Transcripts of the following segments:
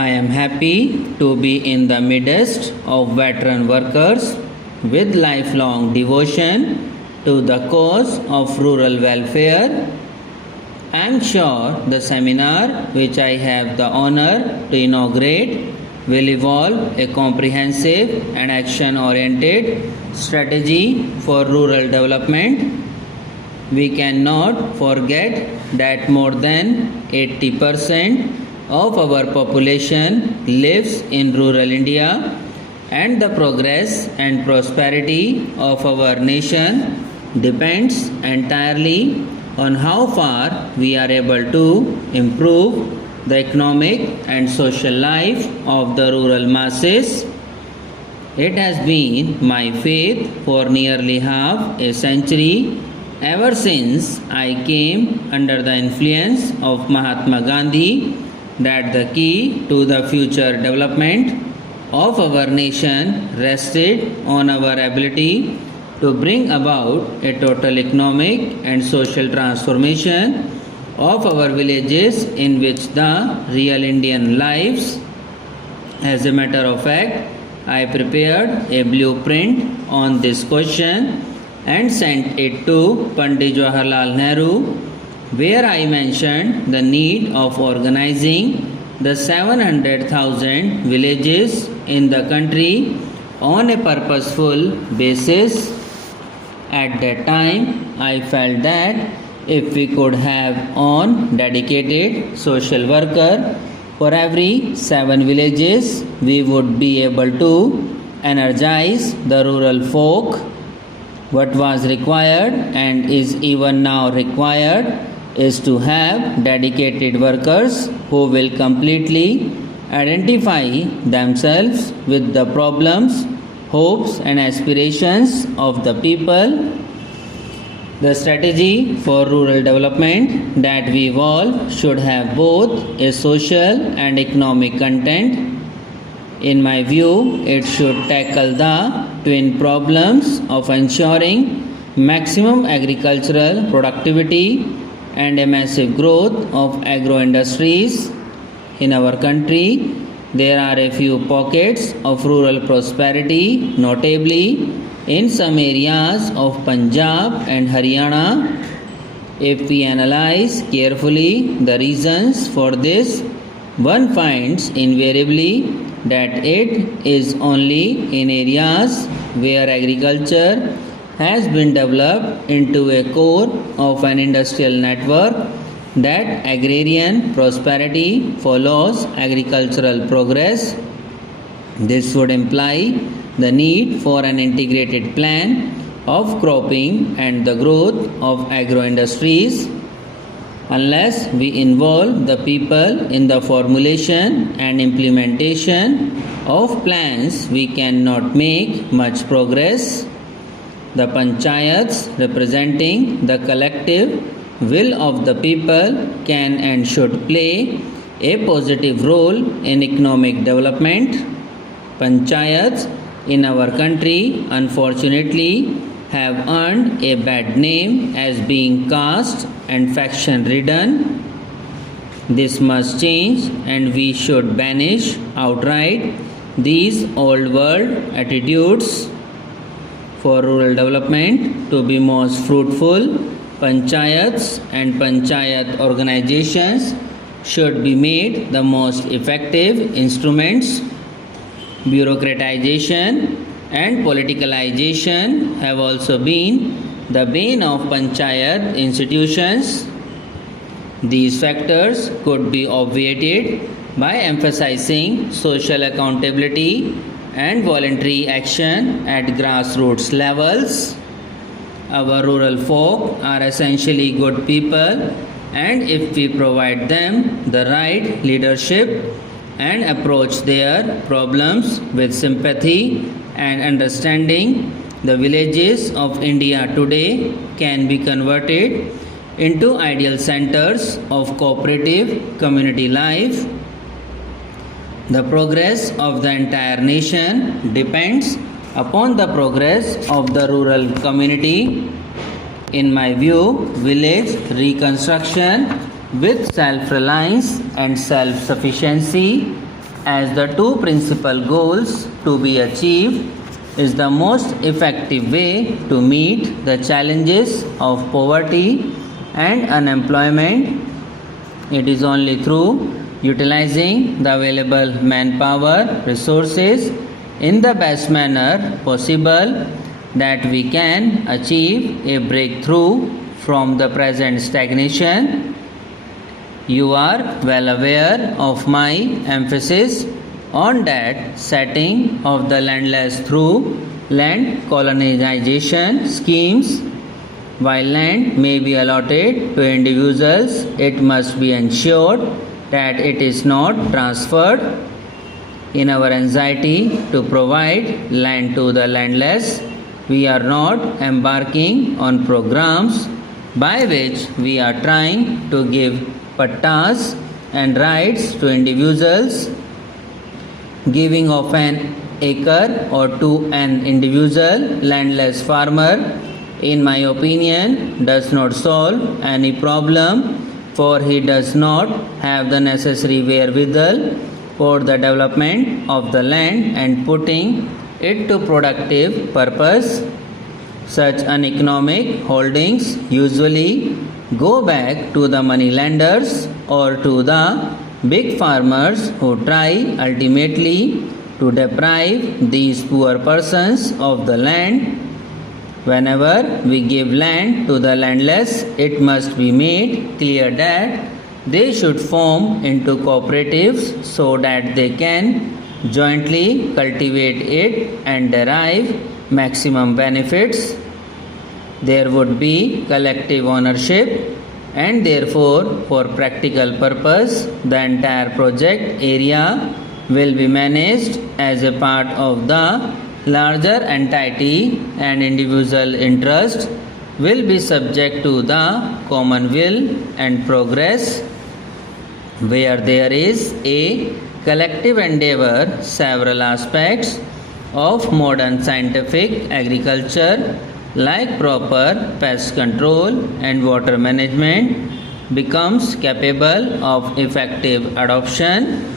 I am happy to be in the midst of veteran workers with lifelong devotion to the cause of rural welfare. I am sure the seminar which I have the honor to inaugurate will evolve a comprehensive and action-oriented strategy for rural development. We cannot forget that more than 80% of our population lives in rural India, and the progress and prosperity of our nation depends entirely on how far we are able to improve the economic and social life of the rural masses. It has been my faith for nearly half a century, ever since I came under the influence of Mahatma Gandhi, that the key to the future development of our nation rested on our ability to bring about a total economic and social transformation of our villages in which the real Indian lives. As a matter of fact, I prepared a blueprint on this question and sent it to Pandit Jawaharlal Nehru, where I mentioned the need of organizing the 700,000 villages in the country on a purposeful basis. At that time, I felt that if we could have one dedicated social worker for every 7 villages, we would be able to energize the rural folk. What was required and is even now required is to have dedicated workers who will completely identify themselves with the problems, hopes and aspirations of the people. The strategy for rural development that we evolve should have both a social and economic content. In my view, it should tackle the twin problems of ensuring maximum agricultural productivity and a massive growth of agro industries. In our country, there are a few pockets of rural prosperity, notably in some areas of Punjab and Haryana. If we analyze carefully the reasons for this, one finds invariably that it is only in areas where agriculture has been developed into a core of an industrial network that agrarian prosperity follows agricultural progress. This would imply the need for an integrated plan of cropping and the growth of agro industries. Unless we involve the people in the formulation and implementation of plans, we cannot make much progress. The panchayats, representing the collective will of the people, can and should play a positive role in economic development. Panchayats in our country, unfortunately, have earned a bad name as being caste and faction ridden. This must change, and we should banish outright these old world attitudes. For rural development to be most fruitful, panchayats and panchayat organizations should be made the most effective instruments. Bureaucratization and politicalization have also been the bane of panchayat institutions. These factors could be obviated by emphasizing social accountability and voluntary action at grassroots levels. Our rural folk are essentially good people, and if we provide them the right leadership and approach their problems with sympathy and understanding, the villages of India today can be converted into ideal centers of cooperative community life. The progress of the entire nation depends upon the progress of the rural community. In my view, village reconstruction with self-reliance and self-sufficiency as the two principal goals to be achieved is the most effective way to meet the challenges of poverty and unemployment. It is only through utilizing the available manpower resources in the best manner possible that we can achieve a breakthrough from the present stagnation. You are well aware of my emphasis on that setting of the landless through land colonization schemes. While land may be allotted to individuals, it must be ensured that it is not transferred. In our anxiety to provide land to the landless, we are not embarking on programs by which we are trying to give pattas and rights to individuals. Giving of an acre or to an individual landless farmer, in my opinion, does not solve any problem, for he does not have the necessary wherewithal for the development of the land and putting it to productive purpose. Such uneconomic holdings usually go back to the money lenders or to the big farmers who try ultimately to deprive these poor persons of the land. Whenever we give land to the landless, it must be made clear that they should form into cooperatives so that they can jointly cultivate it and derive maximum benefits. There would be collective ownership, and therefore, for practical purpose, the entire project area will be managed as a part of the larger entity, and individual interest will be subject to the common will and progress. Where there is a collective endeavor, several aspects of modern scientific agriculture like proper pest control and water management becomes capable of effective adoption.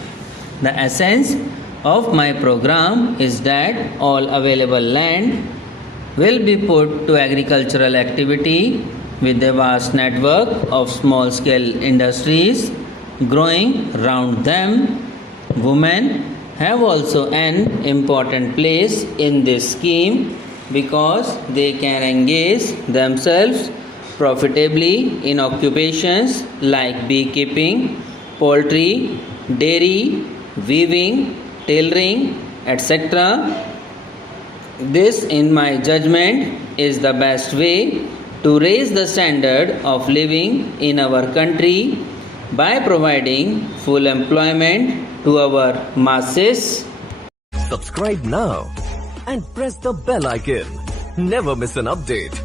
The essence of my program is that all available land will be put to agricultural activity with a vast network of small scale industries growing round them. Women have also an important place in this scheme because they can engage themselves profitably in occupations like beekeeping, poultry, dairy, weaving, tailoring, etc. This, in my judgment, is the best way to raise the standard of living in our country by providing full employment to our masses. Subscribe now and press the bell icon. Never miss an update.